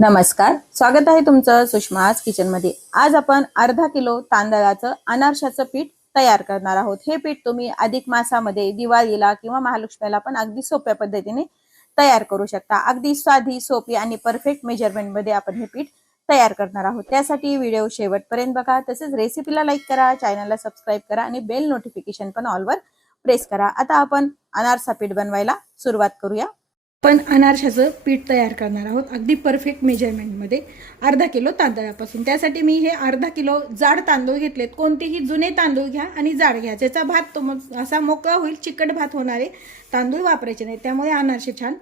नमस्कार, स्वागत आहे तुमचं सुषमाज किचन मध्ये। आज आपण अर्धा किलो तांदळाचं अनारशाचं पीठ तयार करणार आहोत। हे पीठ तुम्ही अधिक मासामध्ये, दिवाळीला किंवा महालक्ष्मीला पण अगदी सोप्या पद्धतीने तयार करू शकता। अगदी साधी, सोपी आणि परफेक्ट मेजरमेंट मध्ये आपण हे पीठ तयार करणार आहोत। त्यासाठी व्हिडिओ शेवटपर्यंत बघा। तसेच रेसिपीला लाईक करा, चॅनलला सबस्क्राइब करा आणि बेल नोटिफिकेशन पण ऑल वर प्रेस करा। आता आपण अनारसा पीठ बनवायला सुरुवात करूया। पण अनारशाचं पीठ तयार करणार आहोत अगदी परफेक्ट मेजरमेंटमध्ये अर्धा किलो तांदळापासून। त्यासाठी मी हे अर्धा किलो जाड तांदूळ घेतलेत। कोणतेही जुने तांदूळ घ्या आणि जाड घ्या, ज्याचा भात तो असा मोकळा होईल, चिकट भात होणारे तांदूळ वापरायचे नाही, त्यामुळे अनारसे छान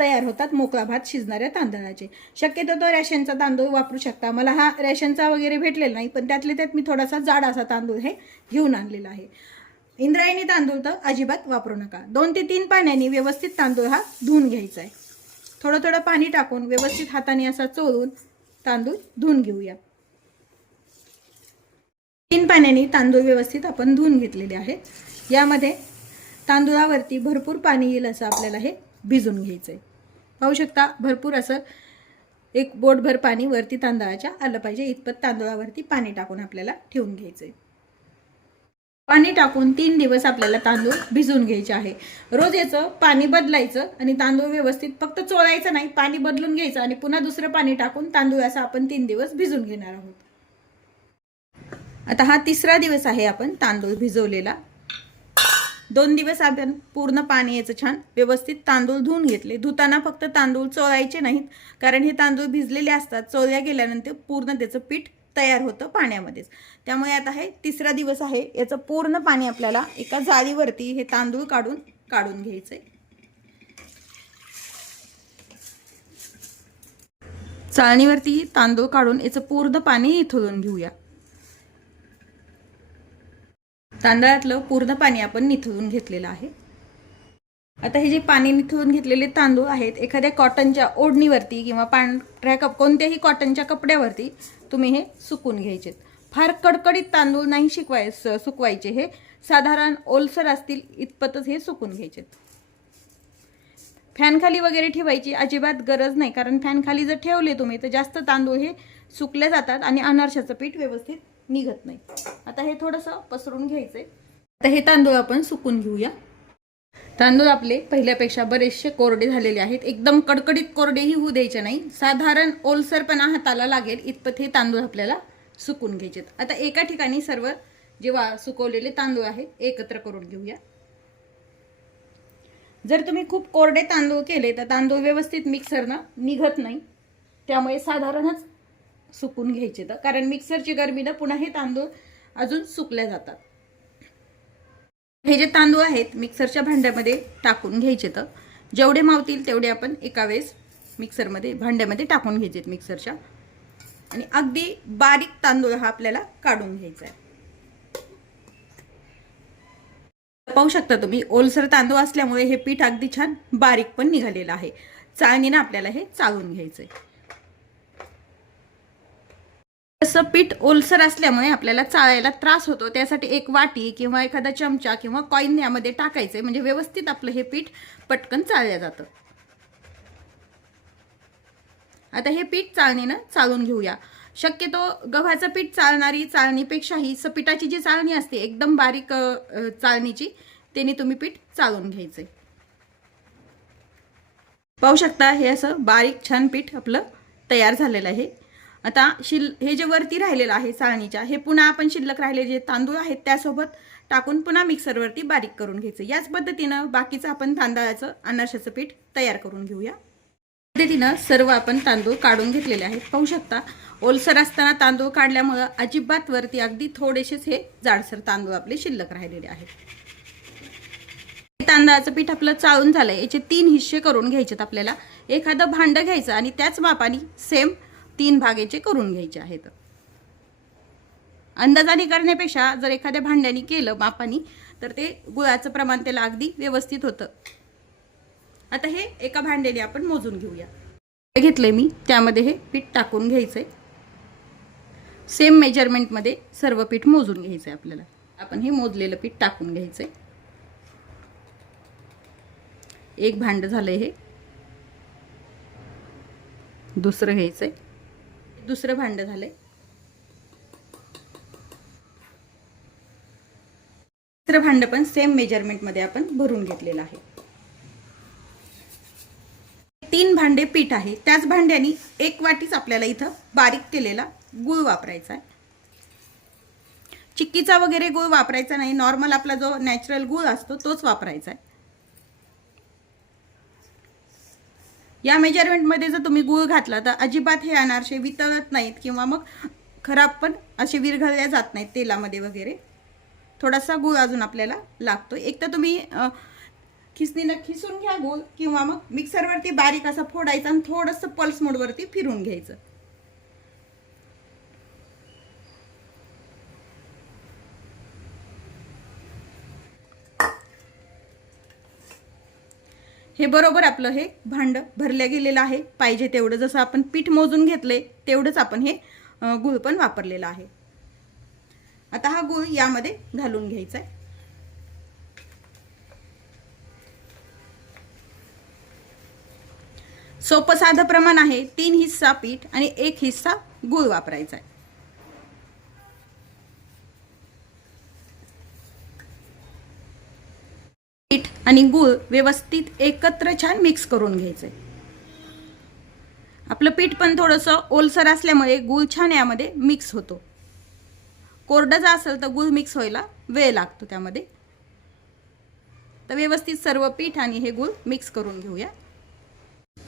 तयार होतात मोकळा भात शिजणाऱ्या तांदळाचे। शक्यतो तो रेशनचा तांदूळ वापरू शकता। मला हा रेशनचा वगैरे भेटलेला नाही, पण त्यातले त्यात मी थोडासा जाड असा तांदूळ हे घेऊन आणलेला आहे। इंद्रायणी तांदूळ तर अजिबात वापरू नका। 2 ते 3 पाण्याने व्यवस्थित तांदूळ हा धुवून घ्यायचा आहे। थोडं थोडं पाणी टाकून व्यवस्थित हाताने असा चोळून तांदूळ धुवून घेऊया। 3 पाण्याने तांदूळ व्यवस्थित आपण धुवून घेतलेले आहेत। यामध्ये तांदूळावरती भरपूर पाणी येईल असं आपल्याला हे भिजून घ्यायचं आहे। पाहू शकता, भरपूर असं एक बोटभर पाणी वरती तांदळाच्या आलं पाहिजे इतपत तांदूळावरती पाणी टाकून आपल्याला ठेवून घ्यायचं आहे। पाणी टाकून 3 दिवस आपल्याला तांदूळ भिजवून घ्यायचे आहे। रोज याचं पाणी बदलायचं आणि तांदूळ व्यवस्थित फक्त चोळायचं नाही, पाणी बदलून घ्यायचं आणि पुन्हा दुसरं पाणी टाकून तांदूळ असं आपण 3 दिवस भिजवून घेणार आहोत। आता हा तिसरा दिवस आहे आपण तांदूळ भिजवलेला। 2 दिवस आपण पूर्ण पाणी याचं छान व्यवस्थित तांदूळ धुवून घेतले। धुताना फक्त तांदूळ चोळायचे नाहीत, कारण हे तांदूळ भिजलेले असतात। चोळल्या गेल्यानंतर पूर्ण त्याचं पीठ तयार होतं पाण्यामध्येच। त्यामुळे आता हे तिसरा दिवस आहे, याचं पूर्ण पाणी आपल्याला एका जाळीवरती हे तांदूळ काढून घ्यायचंय। चाळणीवरती तांदूळ काढून याचं पूर्ण पाणी निथळून घेऊया। तांदळातलं पूर्ण पाणी आपण निथळून घेतलेलं आहे। आता हे जे पाणी निथळून घेतलेले तांदूळ आहेत, एखाद्या कॉटनच्या ओढणीवरती किंवा पांढऱ्या कोणत्याही कॉटनच्या कपड्यावरती तुम्ही हे सुकून घ्यायचे। फार कडकडीत तांदूळ नाही सुकवायचे, हे साधारण ओलसर असतील इतपतच हे सुकून घ्यायचे। फॅन खाली वगैरे ठेवायची अजिबात गरज नाही, कारण फॅन खाली जर ठेवले तुम्ही तर जास्त तांदूळ हे सुकले जातात आणि अनारशाचं पीठ व्यवस्थित निघत नाही। आता हे थोडंसं पसरून घ्यायचंय। आता हे तांदूळ आपण सुकून घेऊया। तांदूळ आपले पहिल्यापेक्षा बरेचसे कोरडे झालेले आहेत। एकदम कडकडीत कोरडेही होऊ द्यायचे नाही, साधारण ओलसरपणा हाताला लागेल इतपत हे तांदूळ आपल्याला सुकून घ्यायचे। आता एका ठिकाणी सर्व जेव्हा सुकवलेले तांदूळ आहेत एकत्र करून घेऊया। जर तुम्ही खूप कोरडे तांदूळ केले तर तांदूळ व्यवस्थित मिक्सरनं निघत नाही, त्यामुळे साधारणच सुकून घ्यायचे, कारण मिक्सरची गरमीनं पुन्हा हे तांदूळ अजून सुकले जातात। हे जे तांदूळ आहेत मिक्सरच्या भांड्यामध्ये टाकून घ्यायचे। तर जेवढे मावतील तेवढे आपण एका वेळेस मिक्सरमध्ये भांड्यामध्ये टाकून घ्यायचे मिक्सरच्या, आणि अगदी बारीक तांदूळ हा आपल्याला काढून घ्यायचा आहे। पाहू शकता तुम्ही, ओलसर तांदूळ असल्यामुळे हे पीठ अगदी छान बारीक पण निघालेलं आहे। चाळणीने आपल्याला हे चाळून घ्यायचंय। असं पीठ ओलसर असल्यामुळे आपल्याला चाळायला त्रास होतो, त्यासाठी एक वाटी किंवा एखादा चमचा किंवा कॉइन यामध्ये टाकायचे, म्हणजे व्यवस्थित आपलं हे पीठ पटकन चाळलं जातं। आता हे पीठ चाळणीनं चाळून घेऊया। शक्यतो गव्हाचं पीठ चाळणारी चाळणीपेक्षाही पिठाची जी चाळणी असते एकदम बारीक चाळणीची, त्याने तुम्ही पीठ चाळून घ्यायचंय। पाहू शकता, हे असं बारीक छान पीठ आपलं तयार झालेलं आहे। आता हे जे वरती राहिलेलं आहे चाळणीच्या, हे पुन्हा आपण शिल्लक राहिलेले जे तांदूळ आहेत त्यासोबत टाकून पुन्हा मिक्सरवरती बारीक करून घ्यायचं। याच पद्धतीनं बाकीचं आपण तांदळाचं अनारशाचं पीठ तयार करून घेऊया। पद्धतीनं सर्व आपण तांदूळ काढून घेतलेले आहेत। पाहू शकता, ओलसर असताना तांदूळ काढल्यामुळे अजिबात वरती अगदी थोडेसेच हे जाडसर तांदूळ आपले शिल्लक राहिलेले आहेत। तांदळाचं पीठ आपलं चाळून झालंय, याचे 3 हिस्से करून घ्यायचे। आपल्याला एखादं भांड घ्यायचं आणि त्याच मापाने सेम 3 भागाचे करून घ्यायचे आहेत। अंदाजाने करण्यापेक्षा जर एखाद्या भांड्याने केलं मापाने तर ते गुळाचं प्रमाण त्याला अगदी व्यवस्थित होतं। आता हे एका भांड्याने आपण मोजून घेऊया। घेतले मी, त्यामध्ये हे पीठ टाकून घ्यायचंय। सेम मेजरमेंट मध्ये सर्व पीठ मोजून घ्यायचंय आपल्याला। आपण हे मोजलेलं पीठ टाकून घ्यायचंय। एक भांड झालंय हे। दुसरं घ्यायचंय. दुसरं भांड झालंय. तिसरं भांड पण सेम मेजरमेंट मध्ये आपण भरून घेतलेलं आहे. 3 भांडे पीठ आहे. त्याच भांड्याने 1 वाटीच आपल्याला इथं बारीक केलेला गूळ वापरायचा आहे. चिक्कीचा वगैरे गूळ वापरायचा नाही, नॉर्मल आपला जो नॅचरल गूळ असतो तोच वापरायचा आहे. या मेजरमेंटमध्ये जर तुम्ही गूळ घातला तर अजिबात हे अनारसे वितळत नाहीत किंवा मग खराब पण असे विरघळल्या जात नाहीत तेलामध्ये वगैरे. थोडासा गूळ अजून आपल्याला लागतो. एक तर तुम्ही खिसणीनं खिसून घ्या गूळ किंवा मग मिक्सरवरती बारीक असा फोडायचा आणि थोडंसं पल्स मोडवरती फिरून घ्यायचं. हे बरोबर आपलं हे भांड भरल्या गेलेलं आहे. पाहिजे तेवढं जसं आपण पीठ मोजून घेतले तेवढंच आपण हे गूळ पण वापरलेलं आहे. आता हा गूळ यामध्ये घालून घ्यायचा आहे. सोपं साधं प्रमाण आहे. 3 हिस्सा पीठ आणि 1 हिस्सा गूळ वापरायचा आहे. पीठ आणि गूळ व्यवस्थित एकत्र छान मिक्स करून घ्यायचंय. आपलं पीठ पण थोडंसं ओलसर असल्यामुळे गूळ छान यामध्ये मिक्स होतो. कोरडं जर असेल तर गूळ मिक्स व्हायला वेळ लागतो त्यामध्ये. तर व्यवस्थित सर्व पीठ आणि हे गूळ मिक्स करून घेऊया.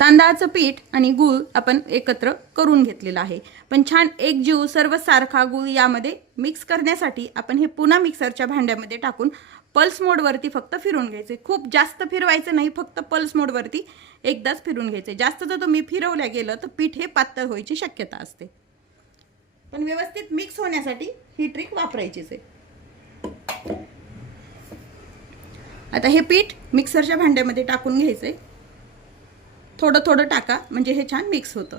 तांदळाचं पीठ आणि गूळ आपण एकत्र करून घेतलेलं आहे, पण छान एकजीव सर्व सारखा गूळ यामध्ये मिक्स करण्यासाठी आपण हे पुन्हा मिक्सरच्या भांड्यामध्ये टाकून पल्स मोडवरती फक्त फिरून घ्यायचे. खूप जास्त फिरवायचं नाही, फक्त पल्स मोडवरती एकदाच फिरून घ्यायचे. जास्त जर तुम्ही फिरवल्या गेलं तर पीठ हे पातळ व्हायची शक्यता असते. पण व्यवस्थित मिक्स होण्यासाठी ही ट्रिक वापरायचीच आहे. आता हे पीठ मिक्सरच्या भांड्यामध्ये टाकून घ्यायचंय. थोडं थोडं टाका म्हणजे हे छान मिक्स होतं.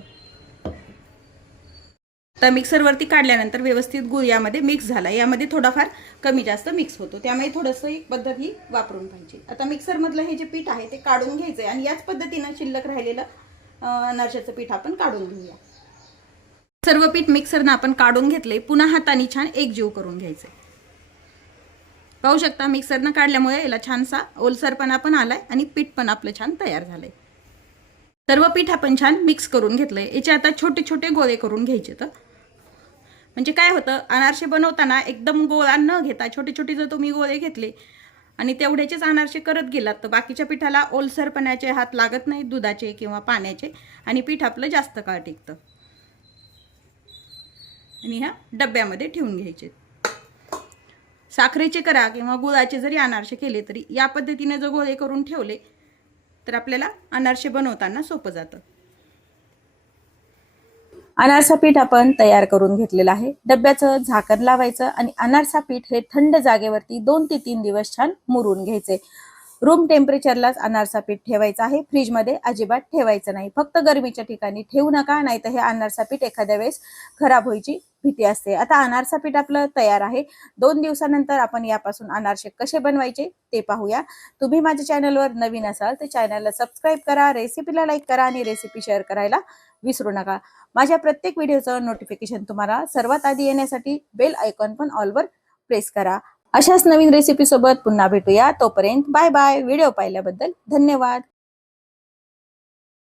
तर मिक्सरवरती काढल्यानंतर व्यवस्थित गूळ यामध्ये मिक्स झाला. यामध्ये थोडाफार कमी जास्त मिक्स होतो, त्यामुळे थोडंसं एक पद्धत ही वापरून पाहिजे. आता मिक्सरमधलं हे जे पीठ आहे ते काढून घ्यायचं आहे आणि याच पद्धतीनं शिल्लक राहिलेलं अनारशाचं पीठ आपण काढून घेऊया. सर्व पीठ मिक्सरनं आपण काढून घेतले. पुन्हा हाताने छान एकजीव करून घ्यायचे. पाहू शकता मिक्सरनं काढल्यामुळे याला छानसा ओलसरपणा पण आलाय आणि पीठ पण आपलं छान तयार झालंय. सर्व पीठ आपण छान मिक्स करून घेतलंय. याचे आता छोटे छोटे गोळे करून घ्यायचे. तर म्हणजे काय होतं, अनारसे बनवताना एकदम गोळा न घेता छोटे छोटे जर तुम्ही गोळे घेतले आणि तेवढ्याचेच अनारसे करत गेलात तर बाकीच्या पिठाला ओलसरपणाचे हात लागत नाही, दुधाचे किंवा पाण्याचे, आणि पीठ आपलं जास्त काळ टिकतं. आणि ह्या डब्यामध्ये ठेवून घ्यायचे. साखरेचे करा किंवा गुळाचे जरी अनारसे केले तरी या पद्धतीने जर गोळे करून ठेवले तर आपल्याला अनारसे बनवताना सोपं जातं. अनारसा पीठ आपण तयार करून घेतलेलं आहे. डब्याचं झाकण लावायचं आणि अनारसा पीठ हे थंड जागेवरती 2 ते 3 दिवस छान मुरून घ्यायचे. रूम टेम्परेचरलाच अनारसा पीठ ठेवायचं आहे, फ्रीजमध्ये अजिबात ठेवायचं नाही. फक्त गरमीच्या ठिकाणी ठेवू नका, नाही तर हे अनारसा पीठ एखाद्या वेळेस खराब व्हायची भीती असते. आता अनारसा पीठ आपलं तयार आहे. 2 दिवसानंतर आपण यापासून अनारसे कसे बनवायचे ते पाहूया. तुम्ही माझ्या चॅनलवर नवीन असाल तर चॅनलला सबस्क्राईब करा, रेसिपीला लाईक करा आणि रेसिपी शेअर करायला विसरू नका. माझ्या प्रत्येक व्हिडिओचं नोटिफिकेशन तुम्हाला सर्वात आधी येण्यासाठी बेल आयकॉन पण ऑलवर प्रेस करा. अशाच नवीन रेसिपी सोबत पुन्हा भेटूया. तोपर्यंत बाय बाय. व्हिडिओ पाहिल्याबद्दल धन्यवाद.